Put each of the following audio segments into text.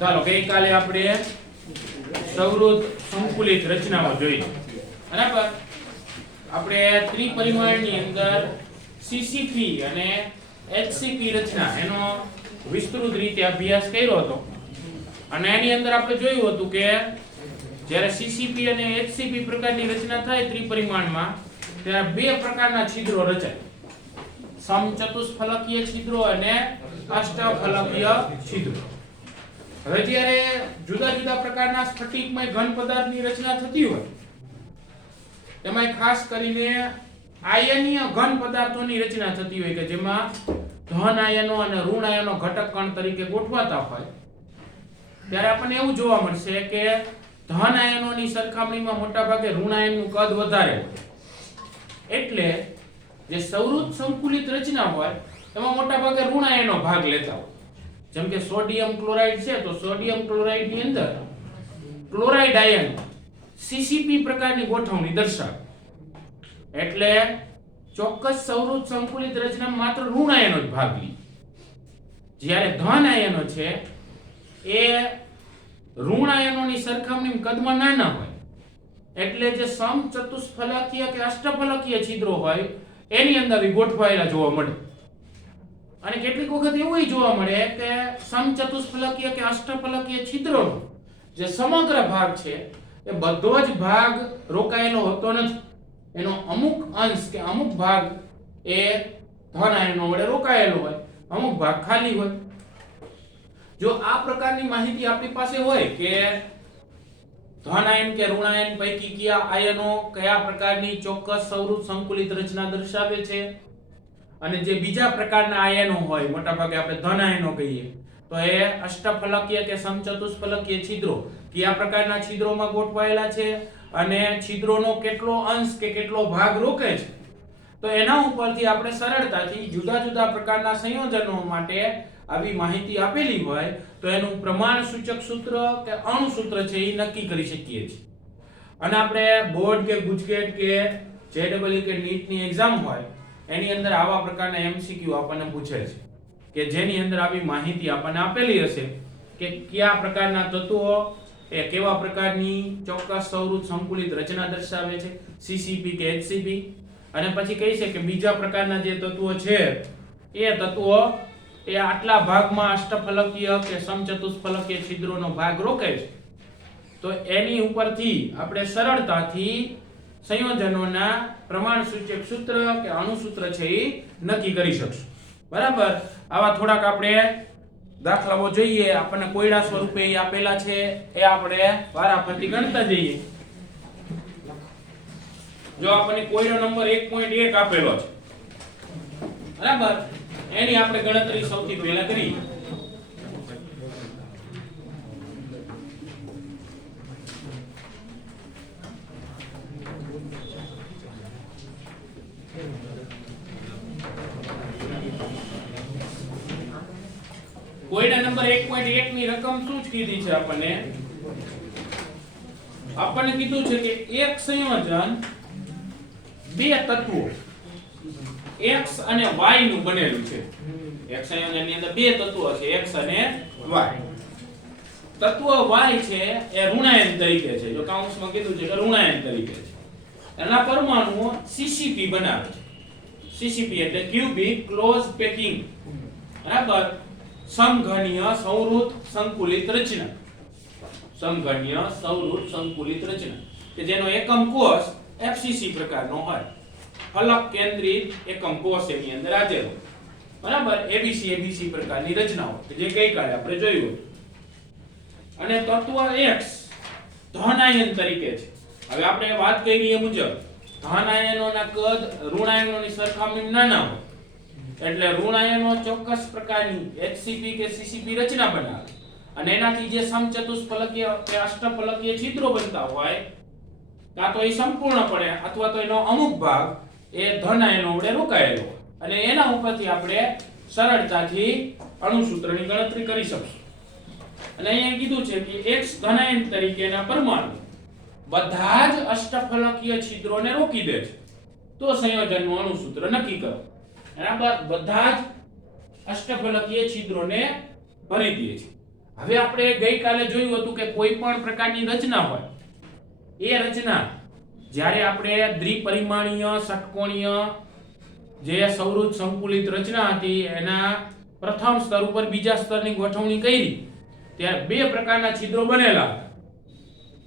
ચાલો ગઈકાલે આપણે સૌરૃત સંકુલિત રચનાઓ જોઈ. બરાબર, આપણે ત્રિપરિમાણની અંદર સીસીપી અને એચસીપી રચના એનો વિસ્તૃત રીતે અભ્યાસ કર્યો હતો. અને એની અંદર આપણે જોયું હતું કે જ્યારે સીસીપી અને એચસીપી પ્રકારની રચના થાય ત્રિપરિમાણમાં, ત્યારે બે પ્રકારના છિદ્રો રચાય: સમચતુષ્ફલકીય છિદ્રો અને અષ્ટફલકીય છિદ્રો. હવે જ્યારે જુદા જુદા પ્રકારના સ્ફટિકમય ઘન પદાર્થની રચના થતી હોય, એમાં ખાસ કરીને આયનીય ઘન પદાર્થોની રચના થતી હોય કે જેમાં ધન આયનો અને ઋણ આયનો ઘટક કણ તરીકે ગોઠવાતા હોય, ત્યારે આપણને એવું જોવા મળશે કે ધન આયનોની સરખામણીમાં મોટાભાગે ઋણ આયનનું કદ વધારે હોય. એટલે જે સૌરૃત સંકુલિત રચના હોય એમાં મોટાભાગે ઋણ આયનો ભાગ લેતા હોય. જેમ કે સોડિયમ ક્લોરાઇડ છે, તો સોડિયમ ક્લોરાઇડ ની અંદર ક્લોરાઇડ આયન સીસીપી પ્રકારની ગોઠવણી દર્શાવે. એટલે ચોક્કસ સૌરૃત સંકુલિત રચનામાં માત્ર ઋણ આયનો જ ભાગ લે. જ્યારે ધન આયનો છે એ ઋણ આયનોની સરખામણીમાં કદમાં નાના હોય, એટલે જે સમચતુષ્ફલકીય કે અષ્ટફલકીય છિદ્રો હોય એની અંદર ગોઠવાયેલા જોવા મળે. અને કેટલીક વખત એવું જોવા મળે કે સમચતુષ્ફલકીય કે અષ્ટફલકીય છિદ્રોનો જે સમગ્ર ભાગ છે એ બધો જ ભાગ રોકાયેલો હોતો નથી. એનો અમુક અંશ કે અમુક ભાગ એ ધન આયનો વડે રોકાયેલો હોય, અમુક ભાગ ખાલી હોય. જો આ પ્રકારની માહિતી આપણી પાસે હોય કે ધન આયન કે ઋણ આયન પૈકી કયા આયનો કયા પ્રકારની ચોક્કસ સૌરૃત સંકુલિત રચના દર્શાવે છે, અને જે બીજા પ્રકારના આયનો હોય, મોટાભાગે આપણે ધન આયનો કહીએ, તો એ અષ્ટફલકીય કે સમચતુષ્ફલકીય છિદ્રો કયા પ્રકારના છિદ્રોમાં ગોઠવાયેલા છે અને છિદ્રોનો કેટલો અંશ કે કેટલો ભાગ રોકે છે, તો એના ઉપરથી આપણે સરળતાથી જુદા જુદા પ્રકારના સંયોજનો માટે આવી માહિતી આપેલી હોય તો એનું પ્રમાણ સૂચક સૂત્ર કે અણુ સૂત્ર છે એ નક્કી કરી શકીએ છીએ. અને આપણે બોર્ડ કે ગુજકેટ કે જેડબલઈ કે નીટની એક્ઝામ હોય એની અંદર આવા પ્રકારના એમસીક્યુ આપણને પૂછે છે કે જેની અંદર આવી માહિતી આપણને આપેલી હશે કે કયા પ્રકારના તત્વો એ કેવા પ્રકારની ચોક્કસ સૌરૃત સંકુલિત રચના દર્શાવે છે, સીસીપી કે એચસીપી, અને પછી કહી છે કે બીજા પ્રકારના જે તત્વો છે એ તત્વો એ આટલા ભાગમાં અષ્ટફલકીય કે સમચતુષ્ફલકીય છિદ્રોનો ભાગ રોકે છે. તો એની ઉપરથી આપણે સરળતાથી સંયોજનોના પ્રમાણ સૂચક સૂત્ર કે અણુ સૂત્ર છે એ નક્કી કરી શકશું. બરાબર, આવા થોડાક આપણે દાખલાઓ જોઈએ. આપણને કોયડા સ્વરૂપે આપેલા છે, એ આપણે વારાફરતી ગણતા જઈએ. જો આપણને કોયડો નંબર 1.1 આપેલો છે, બરાબર, એની આપણે ગણતરી સૌથી પહેલા કરીએ. કોયડા નંબર 1.1 ની રકમ શું કીધી છે? આપણને કીધું છે કે એક સંયોજન બે તત્વો x અને y નું બનેલું છે. એક સંયોજનની અંદર બે તત્વો છે x અને y. તત્વ y છે એ ઋણાયન તરીકે છે, જો કૌંસમાં કીધું છે કે ઋણાયન તરીકે છે. એના પરમાણુઓ સીસીપી બનાવે છે. સીસીપી એટલે ક્યુબિક ક્લોઝ પેકિંગ. બરાબર, સમઘનીય સૌરૃત સંકુલિત રચના. સમઘનીય સૌરૃત સંકુલિત રચના કે જેનો એકમ કોષ FCC પ્રકારનો હોય, ફલક કેન્દ્રિત એકમ કોષ એની અંદર હાજર હોય. બરાબર, ABC પ્રકારની રચનાઓ કે જે ગઈકાલે આપણે જોયું. અને તત્વ X ધન આયન તરીકે છે. હવે આપણે વાત કરી એ મુજબ ધન આયનોના કદ ઋણ આયનોની સરખામણીમાં નાના હોય, એટલે ઋણ આયનો ચોક્કસ પ્રકારની HCP કે CCP રચના બનાવે અને એનાથી જે સમચતુષ્ફલકીય કે અષ્ટફલકીય છિદ્રો બનતા હોય, કાં તો એ સંપૂર્ણપણે અથવા તો એનો અમુક ભાગ એ ધન આયનો વડે રોકાયેલો હોય, અને એના ઉપરથી આપણે સરળતાથી અણુસૂત્રની ગણતરી કરી શકશું. અને અહીંયા કીધું છે કે X ધન આયન તરીકેના પરમાણુ બધા જ અષ્ટફલકીય છિદ્રોને રોકી દે છે, તો સંયોજનનું અણુસૂત્ર નક્કી કરો. બરાબર, બધા જ અષ્ટફલકીય છિદ્રોને ભરી દે છે. હવે આપણે ગઈકાલે જોયું હતું કે કોઈ પણ પ્રકારની રચના હોય એ રચના જ્યારે આપણે દ્વિપરિમાણીય ષટકોણીય જે સૌરુજ સંકુલિત રચના હતી એના પ્રથમ સ્તર ઉપર બીજા સ્તરની ગોઠવણી કરી ત્યારે બે પ્રકારના છિદ્રો બનેલા હતા,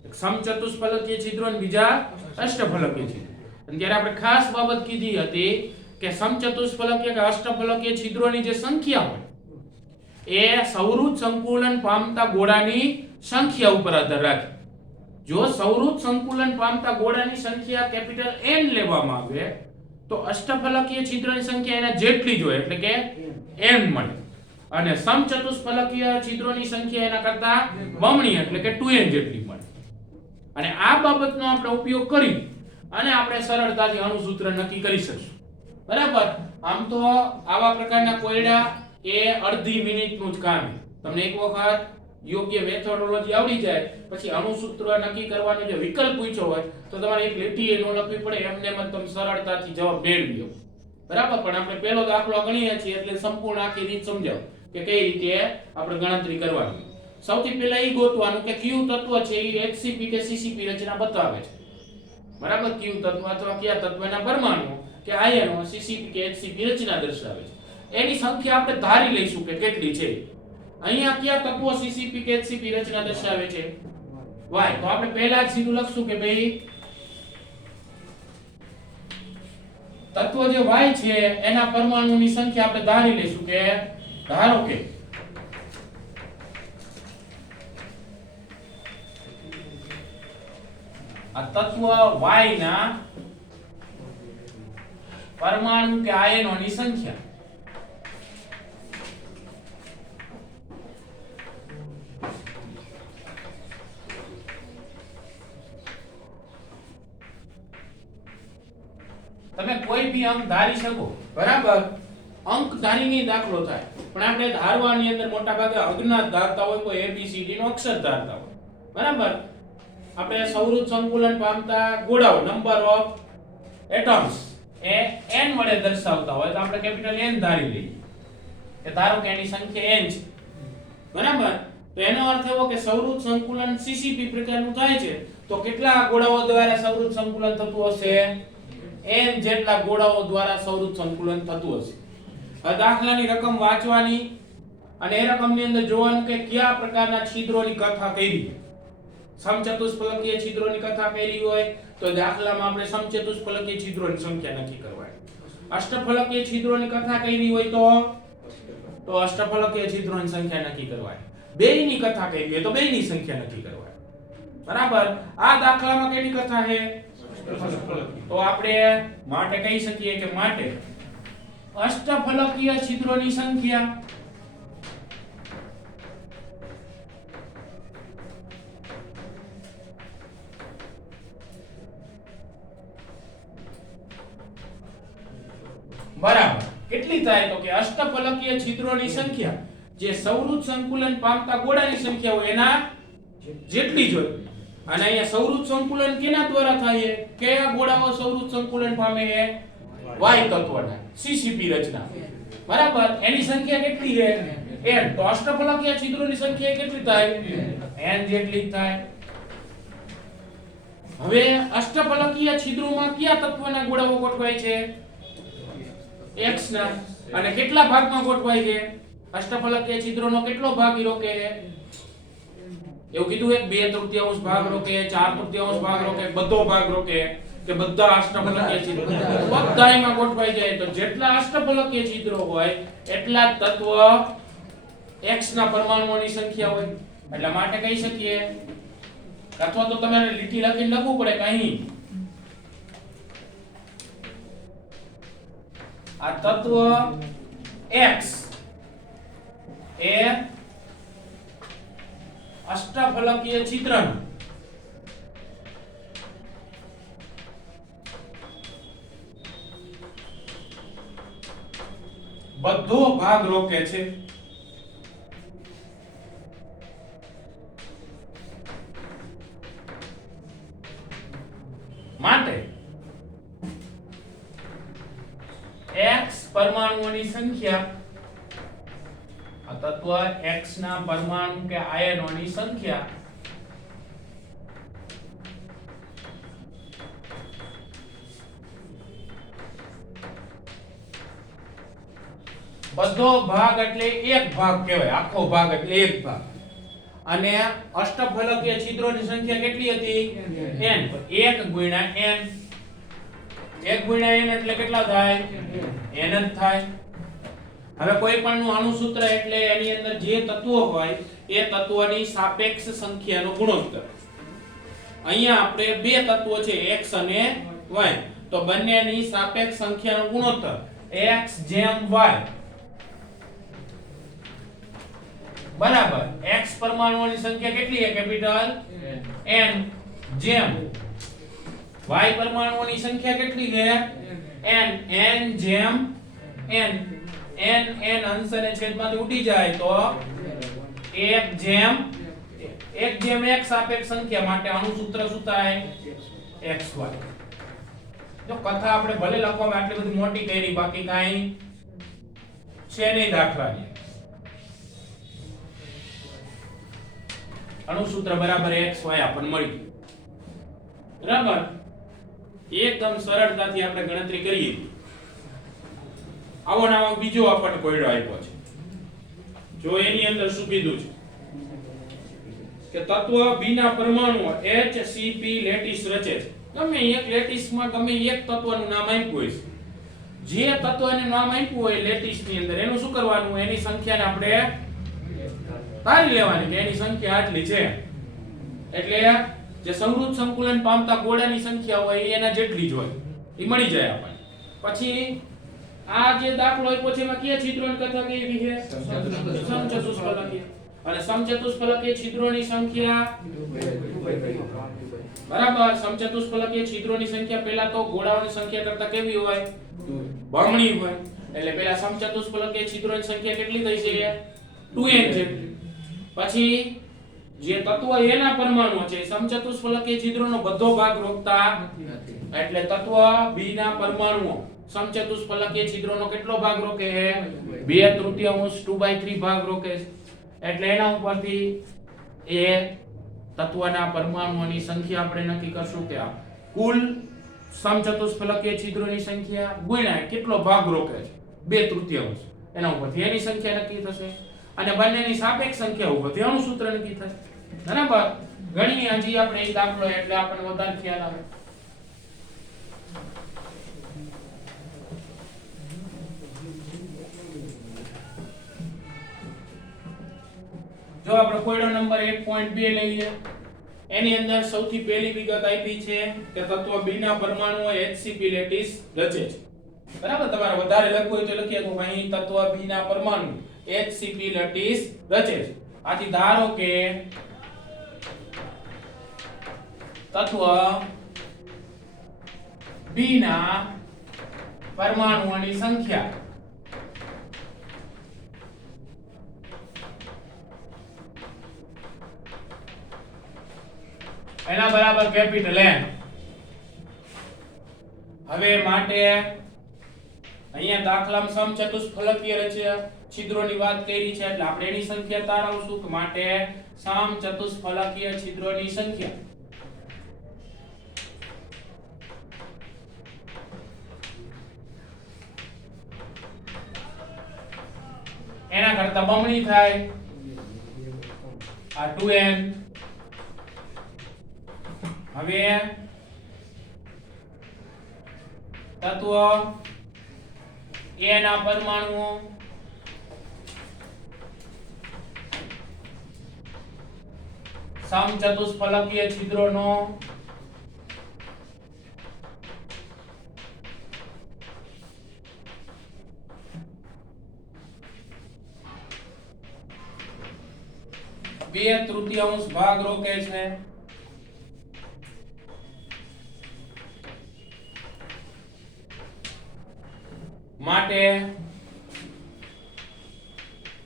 એક સમચતુષ્ફલકીય છિદ્રો અને બીજા અષ્ટફલકીય છિદ્રો. અને ત્યારે આપણે ખાસ બાબત કીધી હતી કે સમચતુષ્ફલકીય કે અષ્ટફલકીય છિદ્રોની જે સંખ્યા હોય એ સૌરુજ સંકુલન પામતા ગોળાની સંખ્યા ઉપર આધાર રાખે. જો સૌરુજ સંકુલન પામતા ગોળાની સંખ્યા કેપિટલ N લેવામાં આવે તો અષ્ટફલકીય છિદ્રોની સંખ્યા એના જેટલી જ હોય એટલે કે n મળે, અને સમચતુષ્ફલકીય છિદ્રોની સંખ્યા એના કરતા બમણી એટલે કે 2n જેટલી મળે. અને આ બાબતનો આપણે ઉપયોગ કરી અને આપણે સરળતાથી અણુસૂત્ર નક્કી કરી શકીશું. બરાબર. આમ તો આવા પ્રકારના કોયડા એ અડધી મિનિટનું જ કામ છે. તમને એક વખત યોગ્ય મેથોડોલોજી આવડી જાય પછી અણુસૂત્ર નક્કી કરવાનો જે વિકલ્પ પૂછ્યો હોય તો તમારે એક લીટી ન લખવી પડે, એમને એમ તમે સરળતાથી જવાબ મેળવી લો. બરાબર. પણ આપણે પહેલો દાખલો ગણીએ છીએ એટલે સંપૂર્ણ આખી રીત સમજાવ કે કઈ રીતે આપણે ગણતરી કરવાની. સૌથી પહેલા એ ગોતવાનું કે કયું તત્વ છે એ HCP કે CCP રચના બતાવે છે. બરાબર. કયું તત્વ અથવા કયા તત્વના પરમાણુ કે આયનો CCP કે HCP રચના દર્શાવે છે એની સંખ્યા આપણે ધારી લઈશું કે કેટલી છે. અહીંયા કયા તત્વો CCP કે HCP રચના દર્શાવે છે? Y. તો આપણે પહેલા જ સીધું લખશું કે ભાઈ તત્વ જે Y છે એના પરમાણુની સંખ્યા આપણે ધારી લઈશું કે ધારો કે આ તત્વ Y ના પરમાણુ કે આયનોની સંખ્યા તમે કોઈ બી અંક ધારી શકો. બરાબર. અંક ધારીને દાખલો થાય પણ આપણે ધારવાની અંદર મોટા ભાગે અજ્ઞાત ધારતા હોય, કોઈ ABCD નો અક્ષર ધારતા હોય. બરાબર. આપણે સૌરુજ સંકુલન પામતા ગોળાઓ નંબર ઓફ એટમ્સ એ n વડે દર્શાવતા હોય તો આપણે કેપિટલ N ધારી લઈએ કે ધારો કે એની સંખ્યા n છે. બરાબર. તો એનો અર્થ એવો કે સૌરુજ સંકુલન CCP પ્રકારનું થાય છે તો કેટલા ગોળાઓ દ્વારા સૌરુજ સંકુલન થતું હશે? n જેટલા ગોળાઓ દ્વારા સૌરુજ સંકુલન થતું હશે. હવે દાખલાની રકમ વાંચવાની અને એ રકમની અંદર જોવાનું કે કયા પ્રકારના છિદ્રોની કથા કરી. સમચતુષ્ફલકીય છિદ્રોની કથા કરી હોય તો દાખલામાં આપણે સમચતુષ્ફલકીય છિદ્રોની સંખ્યા નક્કી કરવાની. અષ્ટફલકીય છિદ્રોની કથા કરી હોય તો અષ્ટફલકીય છિદ્રોની સંખ્યા નક્કી કરવાની. બેયની કથા કરી હોય તો બેયની સંખ્યા નક્કી કરવાની. બરાબર. આ દાખલામાં કેની કથા છે? તો આપણે માટે કહી શકીએ કે માટે અષ્ટફલકીય છિદ્રોની સંખ્યા બરાબર કેટલી થાય તો કે અષ્ટફલકીય છિદ્રોની સંખ્યા જે સૌરુજ સંકુલન પામતા ગોળાની સંખ્યા હોય એના જેટલી જ હોય. અને અહીંયા સૌરુજ સંકુલન કેના દ્વારા થાય છે? કયા ગોળાઓ સૌરુજ સંકુલન પામે છે? Y તત્વના CCP રચના. બરાબર. એની સંખ્યા કેટલી છે? n. તો અષ્ટફલકીય છિદ્રોની સંખ્યા કેટલી થાય? n જેટલી થાય. હવે અષ્ટફલકીય છિદ્રોમાં કયા તત્વના ગોળાઓ ગોઠવાય છે? X ના. અને કેટલા ભાગમાં ગોઠવાય છે? અષ્ટફલકીય છિદ્રોનો કેટલો ભાગ રોકે છે? એવું કીધું એક 2/3 ભાગ રોકે, 4/3 ભાગ રોકે, બધો ભાગ રોકે કે બધા અષ્ટફલકીય છિદ્રો બધાયમાં ગોઠવાઈ જાય. તો જેટલા અષ્ટફલકીય છિદ્રો હોય એટલા જ તત્વ X ના પરમાણુઓની સંખ્યા હોય. એટલા માટે કહી શકીએ અથવા તો તમારે લીટી લખીને લખવું પડે કે અહીં આ તત્વ X એ અષ્ટફલકીય છિદ્રનો બધો ભાગ રોકે છે. માટે X પરમાણુઓની સંખ્યા તત્વ X ના પરમાણુ કે આયનોની સંખ્યા બધો ભાગ એટલે એક ભાગ કહેવાય, આખો ભાગ એટલે એક ભાગ. અને અષ્ટફલકીય છિદ્રોની સંખ્યા કેટલી હતી? n. 1 ગુણ્યા n. 1 ગુણ્યા n એટલે કેટલા થાય? n જ થાય. હવે કોઈ પણ નું અણુસૂત્ર એટલે એની અંદર જે તત્વો હોય એ તત્વોની સાપેક્ષ સંખ્યાનો ગુણોત્તર. અહીંયા આપણે બે તત્વો છે x અને y, તો બંનેની સાપેક્ષ સંખ્યાનો ગુણોત્તર x જેમ y બરાબર x પરમાણુઓની સંખ્યા કેટલી છે? કેપિટલ n જેમ y પરમાણુઓની સંખ્યા કેટલી છે? n. n જેમ n. n અંશ અને છેદમાંથી ઉડી જાય તો 1 જેમ x સાપેક્ષ સંખ્યા માટે અણુસૂત્ર શું થાય? xy. જો કથા આપણે ભલે લખવામાં આટલી બધી મોટી કરી, બાકી કાઈ છે નહીં દાખલાની. અણુસૂત્ર બરાબર xy આપણને મળી ગયું. બરાબર, એકદમ સરળતાથી આપણે ગણતરી કરીએ. આવો નામ બીજો આપણને કોયડો આપ્યો છે. જો એની અંદર શું કીધું છે કે તત્વ B ના પરમાણુઓ HCP લેટિસ રચે છે. ગમે એક લેટિસમાં ગમે એક તત્વનું નામ આપ્યું હોય છે. જે તત્વનું નામ આપ્યું હોય લેટિસની અંદર એનું શું કરવાનું? એની સંખ્યાને આપણે તારી લેવાની કે એની સંખ્યા આટલી છે. એટલે જે સંવૃત સંકુલન પામતા ગોળાની સંખ્યા હોય એના જેટલી જ હોય એ મળી જાય આપણને. પછી આ જે દાખલો આપ્યો છે એમાં કયા છિદ્રોની કથા કેવી છે? સમચતુષ્ફલકીય. અને સમચતુષ્ફલકીય છિદ્રોની સંખ્યા બરાબર, સમચતુષ્ફલકીય છિદ્રોની સંખ્યા પહેલા તો ગોળાઓની સંખ્યા કરતા કેવી હોય? બમણી હોય. એટલે પહેલા સમચતુષ્ફલકીય છિદ્રોની સંખ્યા કેટલી થઈ છે? 2n જેટલી. પછી જે તત્વ A ના પરમાણુ છે સમચતુષ્ફલકીય છિદ્રોનો બધો ભાગ રોકતા એટલે તત્વ B ના પરમાણુઓ સમચતુષ્ફલકીય છિદ્રોનો કેટલો ભાગ રોકે? 2/3 2/3 ભાગ રોકે છે. એટલે એના ઉપરથી એ તત્વના પરમાણુઓની સંખ્યા આપણે નક્કી કરશું કે આ કુલ સમચતુષ્ફલકીય છિદ્રોની સંખ્યા ગુણ્યા કેટલો ભાગ રોકે છે 2/3, એના ઉપરથી એની સંખ્યા નક્કી થશે. અને બંનેની સાપેક્ષ સંખ્યા ઉપરથી અણુસૂત્ર નક્કી થશે. બરાબર, ગણી હજી આપણે એક દાખલો એટલે આપણને વધારે ખ્યાલ આવે. જો આપણે કોયડો નંબર 1.2 લઈએ. એની અંદર સૌથી પહેલી વિગત આપી છે કે તત્વ B ના પરમાણુઓ HCP લેટિસ રચે છે. બરાબર, તમારે વધારે લખવું હોય તો લખીએ તો અહીં તત્વ B ના પરમાણુ HCP લેટિસ રચે છે. આથી ધારો કે તત્વ B ના પરમાણુઓની સંખ્યા એના બરાબર કેપિટલ N. હવે માટે અહીંયા દાખલામાં સમચતુષ્ફલકીય રચે છિદ્રોની વાત કરી છે એટલે આપણે એની સંખ્યા તારવશું કે માટે સમચતુષ્ફલકીય છિદ્રોની સંખ્યા એના કરતા બમણી થાય. આ 2n. હવે તત્વ A ના પરમાણુઓ સમચતુષ્ફલકીય છિદ્રોનો બે તૃતીયાંશ ભાગ રોકે છે. માટે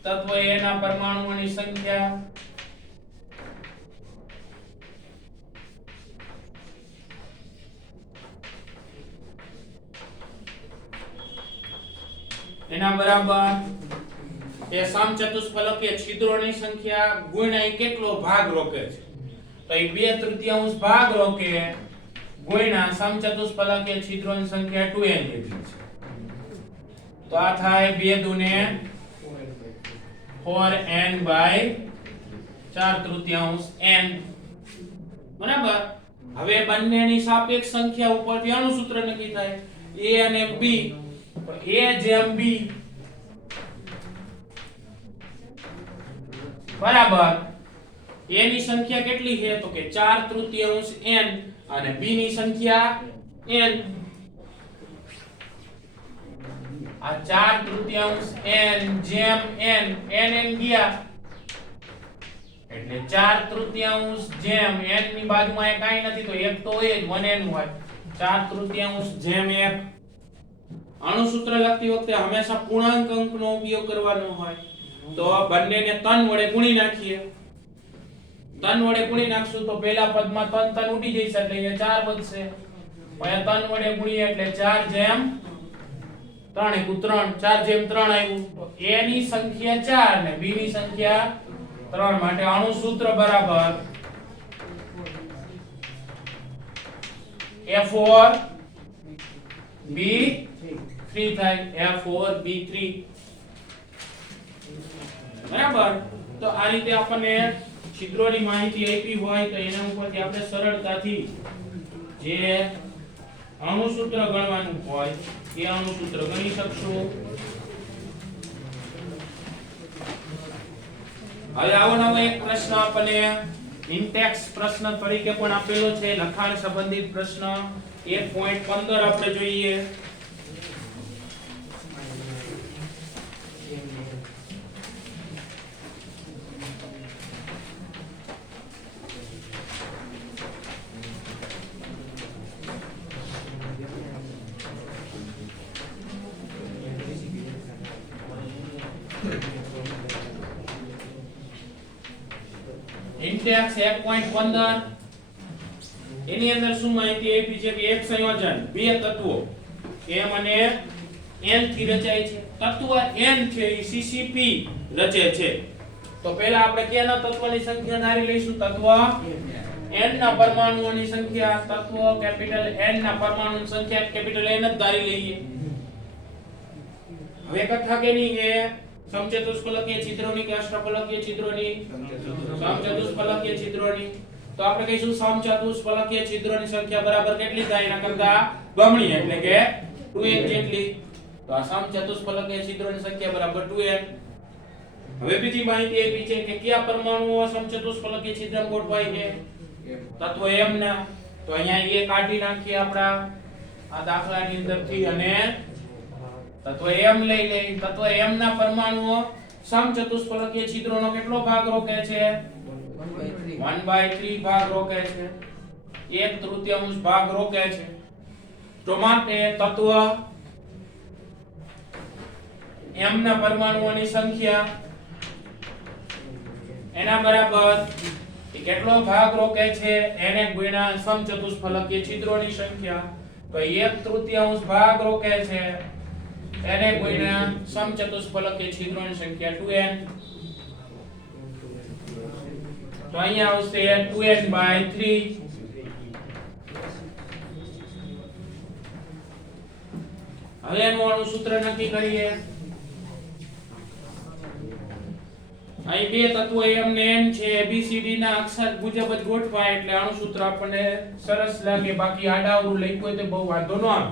તત્વ A ના પરમાણુઓની સંખ્યા એના બરાબર એ સમચતુષ્ફલકીય છિદ્રોની સંખ્યા ગુણ્યા કેટલો ભાગ રોકે છે તો એ 2/3 ભાગ રોકે ગુણ્યા સમચતુષ્ફલકીય છિદ્રોની સંખ્યા 2n જેટલી છે તો આ થાય 2 દુને 4n બાય 4/3 n બરાબર હવે બંનેની સાપેક્ષ સંખ્યા ઉપરથી આનું સૂત્ર નક્કી થાય a અને b તો a જેમ b બરાબર a ની સંખ્યા કેટલી છે તો કે 4/3 n અને b ની સંખ્યા n આ 4/3 n જેમ n ગયા એટલે 4/3 જેમ n ની બાજુમાં એ કાઈ નથી તો એક તો હોય જ 1n હોય 4/3 જેમ 1 આનું સૂત્ર લખતી વખતે હંમેશા પૂર્ણાંક અંકનો ઉપયોગ કરવાનો હોય તો બંનેને 3 વડે ગુણી નાખીએ 3 વડે ગુણી નાખશું તો પહેલા પદમાં 3 ઉડી જશે એટલે એ 4 બનશે પછી 3 વડે ગુણીએ એટલે 4 જેમ 3 * 3 4 જેમ 3 આવ્યું તો a ની સંખ્યા 4 અને b ની સંખ્યા 3 માટે આનું સૂત્ર બરાબર a4 b3 થાય a4 b3 બરાબર તો આ રીતે આપણને છિદ્રોની માહિતી આપી હોય તો એના ઉપરથી આપણે સરળતાથી જે અણુસૂત્ર ગણવાનું હોય એ અણુસૂત્ર ગણી શકશું હવે આવો નવો એક પ્રશ્ન આપણને ઇન્ટેક્સ પ્રશ્ન તરીકે પણ આપેલો છે લખાણ સંબંધિત પ્રશ્ન 1.15 આપણે જોઈએ ઇન્ટેક્સ 1.15 એની અંદર શું માહિતી આપી છે કે એક સંયોજન બે તત્વો m અને n થી રચાય છે તત્વ n છે એ ccp રચે છે તો પહેલા આપણે કયાના તત્વની સંખ્યા ધારી લઈશું તત્વ n ના પરમાણુઓની સંખ્યા તત્વ કેપિટલ N ના પરમાણુની સંખ્યા કેપિટલ N જ ધારી લઈએ હવે કથા કેની છે સમચતુષ્ફલકીય છિદ્રોની કે અષ્ટફલકીય છિદ્રોની સમચતુષ્ફલકીય છિદ્રોની તો આપણે કહીશું સમચતુષ્ફલકીય છિદ્રોની સંખ્યા બરાબર કેટલી થાય એના કરતા બમણી એટલે કે 2n જેટલી તો આ સમચતુષ્ફલકીય છિદ્રોની સંખ્યા બરાબર 2n હવે બીજી માહિતી આપી છે કે કયા પરમાણુઓ સમચતુષ્ફલકીય છિદ્રમાં ગોઠવાય છે તત્વ m ના તો અહીંયા a કાઢી નાખીએ આપડા આ દાખલાની અંદરથી અને તત્વ m લઈ લઈએ તત્વ m ના પરમાણુઓ સમચતુષ્ફલકીય છિદ્રોનો કેટલો ભાગ રોકે છે 1/3 ભાગ રોકે છે 1/3 ભાગ રોકે છે તો માટે તત્વ m ના પરમાણુઓની સંખ્યા એના બરાબર કેટલો ભાગ રોકે છે એને ગુણ્યા સમચતુષ્ફલકીય છિદ્રોની સંખ્યા તો 1/3 ભાગ રોકે છે એને ગુણ્યા સમચતુષ્ફલકીય છિદ્રોની સંખ્યા 2n તો અહીંયા આવશે 2n/3 હવે એનું અણુસૂત્ર નક્કી કરીએ અહીં બે તત્વો m ને n છે abcd ના અક્ષર મુજબ જ ગોઠવાય એટલે અણુસૂત્ર આપણને સરસ લાગે બાકી આડાઅવળું લખ્યું હોય તો બહુ વાંધો ન આવે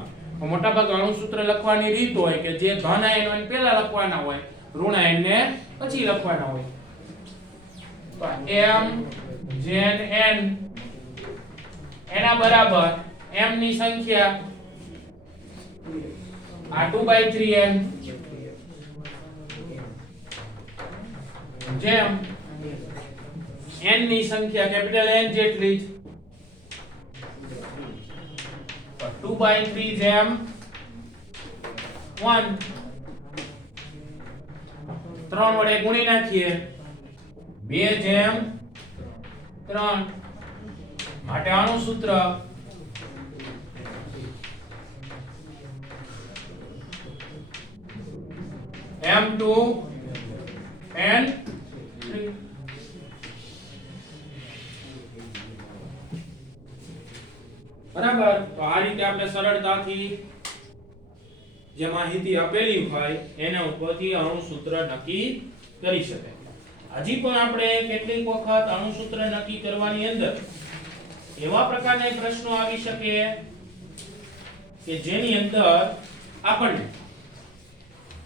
મોટા ભાગે અણુસૂત્ર લખવાની રીત હોય કે જે ધન આયન હોય પહેલા લખવાના હોય ઋણ આયન ને પછી લખવાના હોય તો m જેન n એના બરાબર m ની સંખ્યા આ 2/3n જેમ n ની સંખ્યા કેપિટલ N જેટલી જ 2/3 જેમ 1 3 વડે ગુણી નાખીએ 2 જેમ 3 માટે આનું સૂત્ર m2 N3. બરાબર. તો આ રીતે આપણે સરળતાથી જે માહિતી આપેલી હોય એના ઉપરથી અણુસૂત્ર નક્કી કરી શકાય. હજી પણ આપણે કેટલીક વખત અણુસૂત્ર નક્કી કરવાની અંદર એવા પ્રકારના પ્રશ્નો આવી શકે કે જેની અંદર આપણને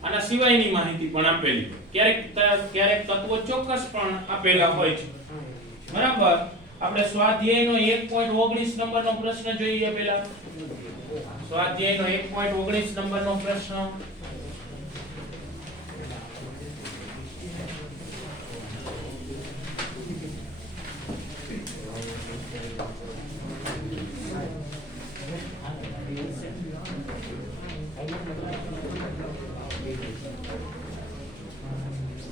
આના સિવાયની માહિતી પણ આપેલી ક્યારેક તત્વો ચોક્કસ પણ આપેલા હોય છે. બરાબર. આપણે સ્વાધ્યાયનો 1.19 નંબરનો પ્રશ્ન જોઈએ પહેલા. સ્વાધ્યાયનો 1.19 નંબરનો પ્રશ્ન.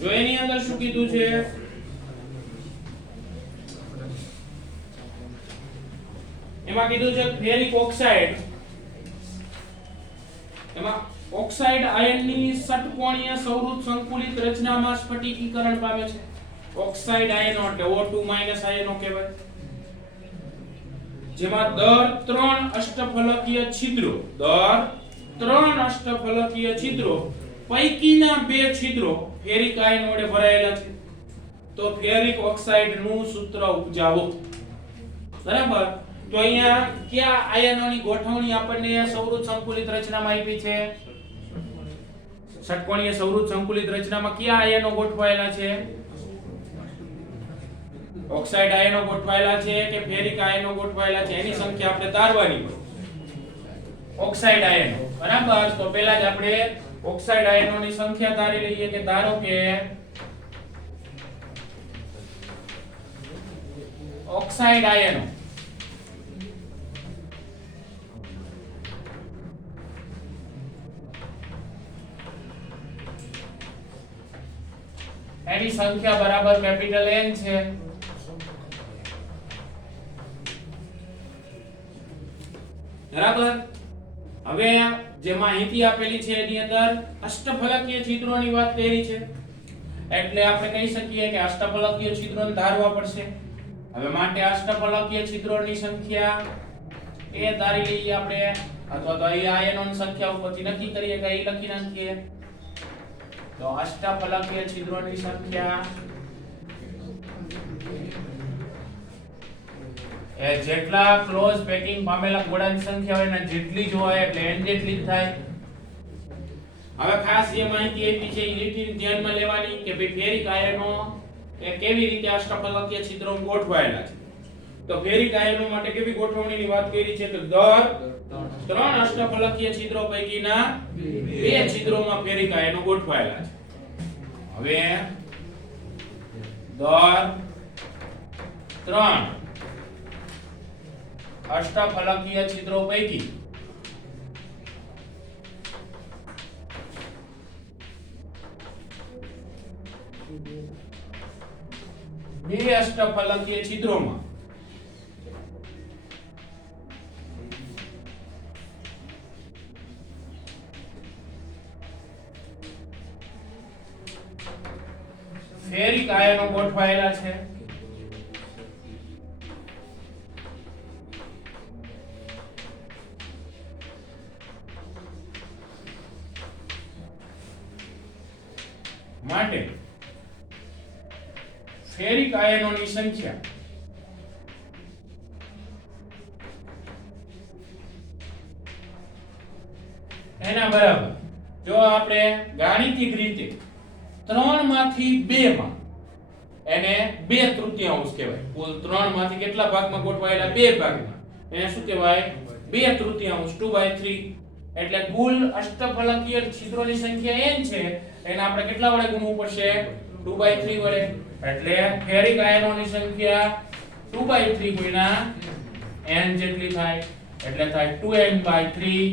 જો એની અંદર શું કીધું છે? એમાં કીધું છે ફેરિક ઓક્સાઇડ, એમાં ઓક્સાઇડ આયનની ષટકોણીય સંવૃત સંકુલિત રચનામાં સ્ફટિકીકરણ પામે છે. ઓક્સાઇડ આયનો એટલે O2- આયનો કહેવાય, જેમાં દર 3 અષ્ટફલકીય છિદ્રો પૈકીના 2 છિદ્રો ફેરિક આયન વડે ભરાયેલા છે. તો ફેરિક ઓક્સાઇડ નું સૂત્ર ઉપજાવો. બરાબર. તો અહીંયા કયા આયનોની ગોઠવણી આપણને સંવૃત સંકુલિત રચનામાં આપી છે? ષટકોણીય સંવૃત સંકુલિત રચનામાં કયા આયનો ગોઠવાયેલા છે? ઓક્સાઇડ આયનો ગોઠવાયેલા છે કે ફેરિક આયનો ગોઠવાયેલા છે? એની સંખ્યા આપણે તારવાની હોય. ઓક્સાઇડ આયનો. બરાબર. તો પહેલા જ આપણે ઓક્સાઇડ આયનોની સંખ્યા તારી લઈએ કે ધારો કે ઓક્સાઇડ આયનો એની સંખ્યા બરાબર કેપિટલ N છે. બરાબર. હવે જે માહિતી આપેલી છે એની અંદર અષ્ટફલકીય છિદ્રોની વાત કરી છે, એટલે આપણે કહી શકીએ કે અષ્ટફલકીય છિદ્રોને ધારવા પડશે. હવે માટે અષ્ટફલકીય છિદ્રોની સંખ્યા એ ધારી લઈએ આપણે, અથવા તો અહીં આયનોની સંખ્યા ઉપરથી નક્કી કરીએ કે અહીં લખી નાખીએ. તો અષ્ટફલકીય છિદ્રોની સંખ્યા એ જેટલા ક્લોઝ પેકિંગ પામેલા ગોળાની સંખ્યા હોય ને જેટલી જ હોય એટલે n જેટલી જ થાય. હવે ખાસ એ માહિતી આપી છે એ રીતની ધ્યાનમાં લેવાની કે ભાઈ ફેરિક આયનો એ કેવી રીતે અષ્ટફલકીય છિદ્રોમાં ગોઠવાયેલા છે. તો ફેરિક આયનો માટે કેવી ગોઠવણીની વાત કરી છે? તો દર 3 અષ્ટફલકીય છિદ્રો પૈકીના 2 છિદ્રોમાં ફેરિક આયનો ગોઠવાયેલા છે. હવે દર 3 અષ્ટફલકીય છિદ્રો પૈકી બે અષ્ટફલકીય છિદ્રોમાં ફેરિક આયનો ગોઠવાયેલા છે. માટે ફેરિક આયનોની સંખ્યા એના બરાબર, જો આપણે ગાણિતિક રીતે 3 માંથી 2 માં એને 2/3 કહેવાય. કુલ 3 માંથી કેટલા ભાગમાં ગોઠવાયેલા? 2 ભાગમાં. એને શું કહેવાય? 2/3 2/3. એટલે કુલ અષ્ટફલકીય છિદ્રોની સંખ્યા n છે, એને આપણે કેટલા વડે ગુણવું પડશે? 2/3 વડે. એટલે ફેરિક આયનોની સંખ્યા 2/3 ગુણ્યા n જેટલી થાય, એટલે થાય 2n/3.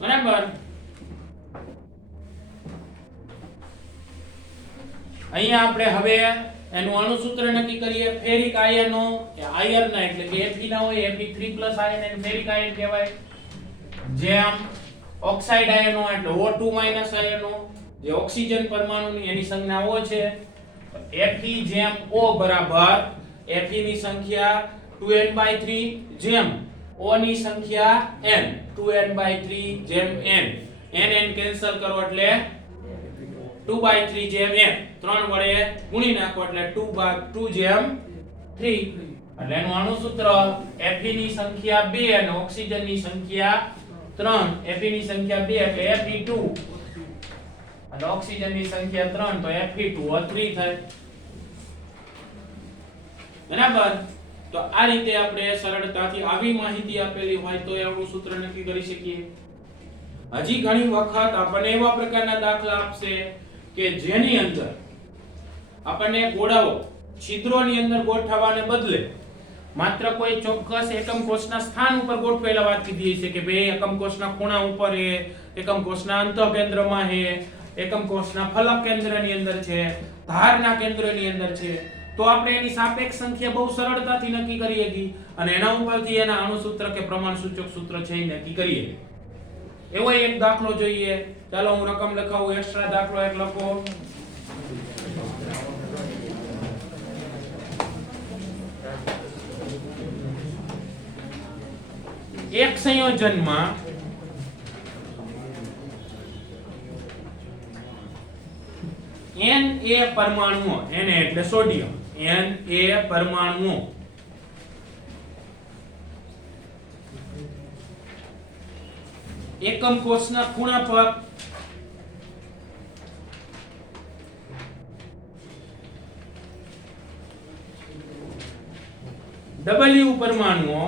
બરાબર. અહીંયા આપણે હવે એનું અણુસૂત્ર નક્કી કરીએ. ફેરિક આયનો કે આયર્ન એટલે કે Fe ના હોય Fe3+ આયન એને ફેરિક આયન કહેવાય. જેમ ઓક્સાઇડ આયનો એટલે O2 આયનો, જે ઓક્સિજન પરમાણુની એની સંજ્ઞા O છે. Fe જેમ O બરાબર Fe ની સંખ્યા 2n/3 જેમ O ની સંખ્યા n, 2n/3 જેમ n. n કેન્સલ કરો એટલે 2/3 જેમ n, 3 વડે ગુણી નાખો એટલે 2 જેમ 3. એટલે એનું અણુસૂત્ર Fe ની સંખ્યા 2 અને ઓક્સિજન ની સંખ્યા 3. Fe ની સંખ્યા 2 એટલે Fe2 અને ઓક્સિજન ની સંખ્યા 3 તો Fe2O3 થાય. બરાબર. તો આ રીતે આપણે સરળતાથી આવી માહિતી આપેલી હોય તો એનું સૂત્ર નક્કી કરી શકીએ. હજી ઘણી વખત આપણને એવા પ્રકારના દાખલા આપશે કે જેની અંદર આપણને ગોળાઓ છિદ્રોની અંદર ગોઠવવાને બદલે માત્ર કોઈ ચોક્કસ એકમ કોષના સ્થાન ઉપર ગોઠવેલા વાત કીધી છે કે ભાઈ એકમ કોષના ખૂણા ઉપર છે, એકમ કોષના અંતઃકેન્દ્રમાં છે, એકમ કોષના ફલક કેન્દ્રની અંદર છે, ધારના કેન્દ્રની અંદર છે, તો આપણે એની સાપેક્ષ સંખ્યા બહુ સરળતાથી નક્કી કરી શકીએ અને એના ઉપરથી એના અણુસૂત્ર કે પ્રમાણ સૂચક સૂત્ર છે એ નક્કી કરીએ. એવો એક દાખલો જોઈએ. ચાલો હું રકમ લખાવું. એક્સ્ટ્રા દાખલો એક લખો. એક સંયોજનમાં Na પરમાણુઓ, Na એટલે સોડિયમ, Na પરમાણુઓ એકમ કોષના ખૂણા પર W પરમાણુઓ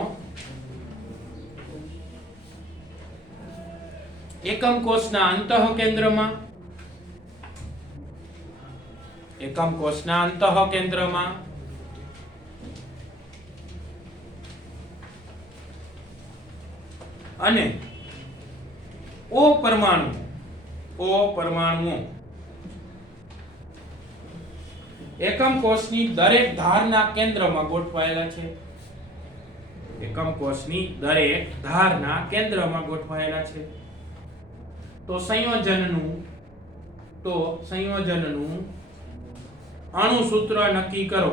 એકમ કોષના અંતઃકેન્દ્રમાં, એકમ કોષના અંતઃકેન્દ્રમાં અને O પરમાણુઓ એકમ કોષની દરેક ધારના કેન્દ્રમાં ગોઠવાયેલા છે. એકમ કોષની દરેક ધારના કેન્દ્રમાં ગોઠવાયેલા છે. તો સંયોજનનું અણુસૂત્ર નક્કી કરો.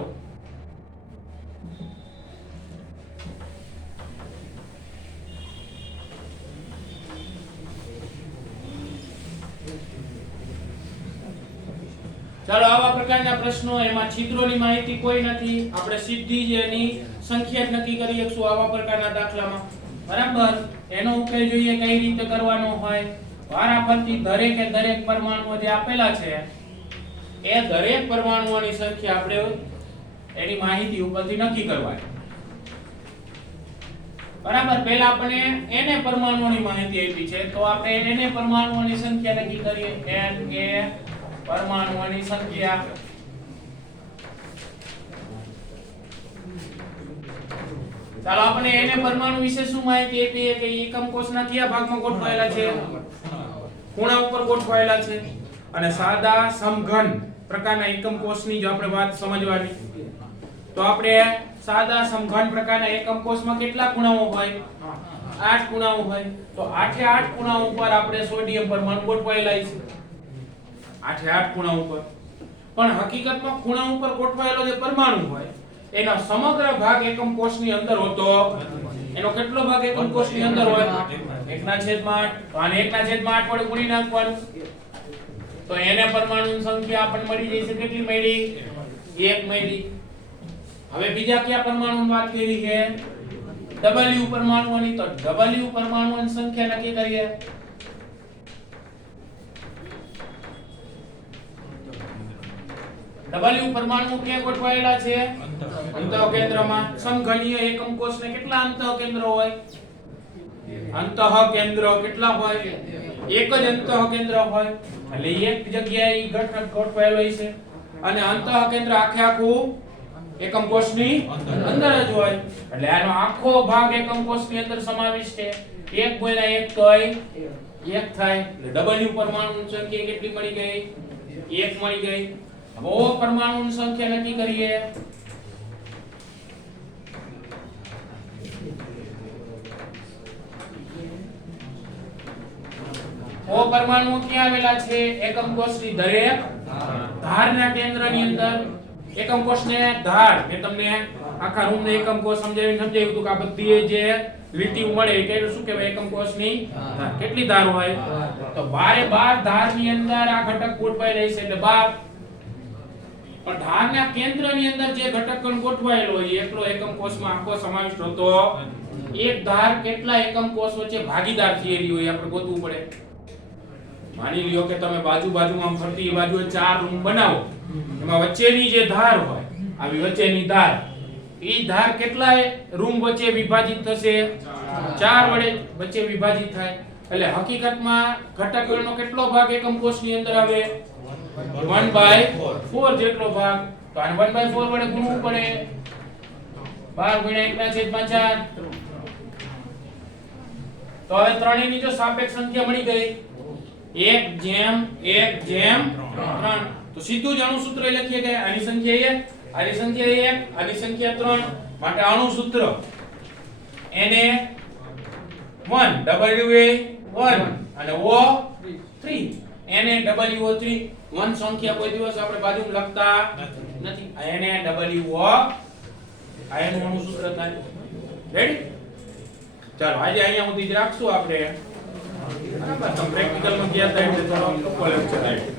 ચાલો આવા પ્રકારના પ્રશ્નો, એમાં છિદ્રોની માહિતી કોઈ નથી, આપણે સીધી જ એની સંખ્યા જ નક્કી કરી શકશું આવા પ્રકારના દાખલામાં. બરાબર. એનો ઉકેલ જોઈએ કઈ રીતે કરવાનો હોય. વારાફરતી દરેકે દરેક પરમાણુઓ જે આપેલા છે એ દરેક પરમાણુઓની સંખ્યા આપણે એની માહિતી ઉપરથી નક્કી કરવાની. બરાબર. પહેલા આપણે Na પરમાણુઓની માહિતી આપી છે તો આપણે Na પરમાણુઓની સંખ્યા નક્કી કરીએ. Na પરમાણુઓની સંખ્યા. ચાલો આપણે Na પરમાણુ વિશે શું માહિતી આપીએ કે એકમ કોષના કયા ભાગમાં ગોઠવાયેલા છે? ખૂણા ઉપર ગોઠવાયેલા છે. અને સાદા સમઘન પ્રકારના એકમ કોષની જો આપણે વાત સમજવાની તો આપણે સાદા સમઘન પ્રકારના એકમ કોષમાં કેટલા ખૂણાઓ હોય? 8 ખૂણાઓ હોય. તો 8 8 ખૂણાઓ ઉપર આપણે સોડિયમ પરમાણુ ગોઠવાયેલા છે. 8 8 ખૂણા ઉપર. પણ હકીકતમાં ખૂણા ઉપર ગોઠવાયેલો જે પરમાણુ હોય એનો સમગ્ર ભાગ એકમ કોષની અંદર હોતો. એનો કેટલો ભાગ એકમ કોષની અંદર હોય? 1/8. તો આને 1/8 વડે ગુણી નાખવાનું. તો એને પરમાણુની સંખ્યા આપણને મળી જશે. કેટલી મળી? 1 મળી. હવે બીજા કયા પરમાણુની વાત કરી છે? W પરમાણુઓની. તો W પરમાણુઓની સંખ્યા નક્કી કરીએ. W પરમાણુ ક્યાં ગોઠવાયેલા છે? અંતઃકેન્દ્રમાં. સમઘનીય એકમ કોષને કેટલા અંતઃકેન્દ્ર હોય? અંતઃકેન્દ્ર કેટલા હોય? એક જ અંતઃકેન્દ્ર હોય. એટલે એક જગ્યાએ ઘટક ગોઠવાયેલો છે અને અંતઃકેન્દ્ર આખે આખું એકમ કોષની અંદર જ હોય. એટલે આનો આખો ભાગ એકમ કોષની અંદર સમાવિષ્ટ છે. 1 * 1 તો 1 થાય. એટલે W પરમાણુની સંખ્યા કેટલી મળી ગઈ? 1 મળી ગઈ. હવે O પરમાણુની સંખ્યા નક્કી કરીએ. O પરમાણુ ક્યાં આવેલા છે? એકમ કોષની દરેક ધારના કેન્દ્રની અંદર. એકમ કોષને ધાર મેં તમને આખા રૂમને એકમ કોષ સમજાવ્યું હતું કે આ બધી જે લીટી મળે કે શું કહેવાય? એકમ કોષની ધાર. કેટલી ધાર હોય? તો 12 ધારની અંદર આ ઘટક ગોઠવાઈ રહી છે એટલે 12. પણ ધારના કેન્દ્રની અંદર જે ઘટક ગોઠવાયેલો હોય એકલો એકમ કોષમાં આખો સમાવિષ્ટ હોતો એક ધાર કેટલા એકમ કોષ વચ્ચે ભાગીદાર થયેલી હોય આપણે ગોતવું પડે. માની લ્યો કે તમે બાજુમાં ફરતી બાજુએ 4 રૂમ બનાવો, એમાં વચ્ચેની જે ધાર હોય આવી વચ્ચેની ધાર, ઈ ધાર કેટલા રૂમ વચ્ચે વિભાજિત થશે? 4 વડે વચ્ચે વિભાજિત થાય. એટલે હકીકતમાં ઘટકનો કેટલો ભાગ એકમ કોષની અંદર આવે? 1/4 જેટલો ભાગ. તો આને 1/4 વડે ગુણવું પડે. 12 × 1/4. તો હવે ત્રણેયની જો સાપેક્ષ સંખ્યા મળી ગઈ 1/1/3. તો સીધું જ અણુસૂત્ર લખીએ કે આની સંખ્યા 1, આની સંખ્યા 1, આની સંખ્યા 3. માટે અણુસૂત્ર Na 1 Wa 1 અને O3 Na WO3. 1 સંખ્યા કોઈ દિવસ આપણે બાજુમાં લખતા નથી. Na WO આ એનું અણુસૂત્ર થાય. રેડી? ચાલો આજે અહીંયા સુધી જ રાખશું આપણે. બરાબર, તમે પ્રેક્ટિકલ માં ગયા હતા એટલે થોડો લેક્ચર આવ્યો.